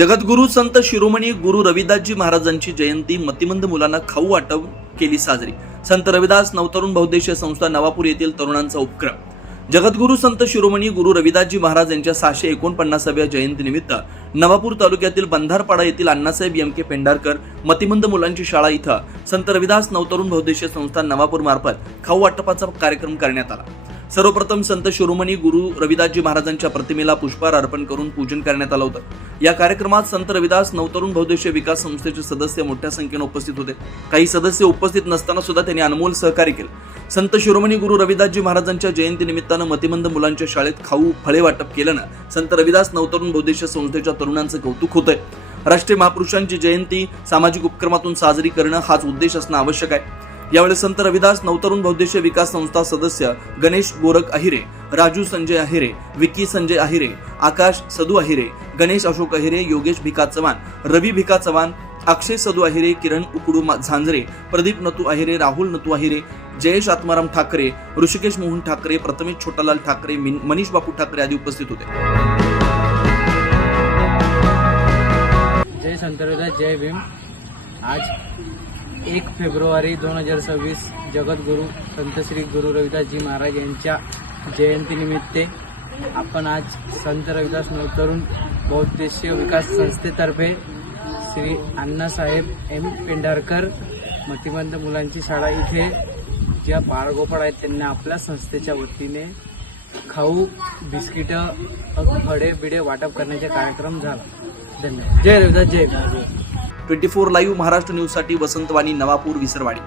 जगद्गुरु संत शिरोमणी गुरु रविदासजी महाराजांची जयंती मतिमंद मुलांना खाऊ वाटप केली साजरी। संत रविदास नवतरुण बहुउद्देशीय संस्था नवापूर येथील तरुणांचा उपक्रम। जगद्गुरु संत शिरोमणी गुरु रविदासजी महाराज यांच्या 649व्या जयंतीनिमित्त नवापूर तालुक्यातील बंधारपाडा येथील अण्णासाहेब एम.के. पेंढारकर मतिमंद मुलांची शाळा इथं संत रविदास नवतरुण बहुउद्देशीय संस्था नवापूर मार्फत खाऊ वाटपाचा कार्यक्रम करण्यात आला। सर्वप्रथम संत शिरोमणी गुरु रविदासजी महाराजांच्या प्रतिमेला पुष्पहार अर्पण करून पूजन करण्यात आलं होतं। या कार्यक्रमात संत रविदास नवतरुण बहुउद्देशीय विकास संस्थेचे सदस्य मोठ्या संख्येने उपस्थित होते। काही सदस्य उपस्थित नसताना सुद्धा त्यांनी अनमोल सहकार्य केले। संत शिरोमणी गुरु रविदासजी महाराजांच्या जयंती निमित्तानं मतिमंद मुलांच्या शाळेत खाऊ फळे वाटप केल्यानं संत रविदास नवतरुण बहुउद्देशीय संस्थेच्या तरुणांचं कौतुक होतंय। राष्ट्रीय महापुरुषांची जयंती सामाजिक उपक्रमातून साजरी करणं हाच उद्देश असणं आवश्यक आहे। यावेळी संत रविदास नवतरुण बहुउद्देशीय विकास संस्था सदस्य गणेश गोरख अहिरे, राजू संजय अहिरे, विकी संजय अहिरे, आकाश सदू अहिरे, गणेश अशोक अहिरे, योगेश भिका चव्हाण, रवी भिका चव्हाण, अक्षय सदू अहिरे, किरण उकडू झांजरे, प्रदीप नतू अहिरे, राहुल नतू अहिरे, जयेश आत्माराम ठाकरे, ऋषिकेश मोहन ठाकरे, प्रथमेश छोटालाल ठाकरे, मनीष बापू ठाकरे आदी उपस्थित होते। जय संत रविदास, जय भीम। आज 1 फेब्रुवारी 2026 जगद्गुरु संत श्री गुरु रविदासजी महाराज यांच्या जयंतीनिमित्त आपण आज संत रविदास नवतरुण बहुउद्देशीय विकास संस्थेतर्फे श्री अण्णासाहेब एम पेंढारकर मतिमंद मुलांची शाळा इथे ज्या बाळगोपाळ आहेत त्यांना आपल्या संस्थेच्या वतीने खाऊ, बिस्किटं, फळे बिडे वाटप करण्याचा कार्यक्रम झाला। धन्यवाद। जय रविदास, जय भीम। 24 लाईव्ह महाराष्ट्र न्यूज साठी वसंतवाणी, नवापूर, विसरवाडी।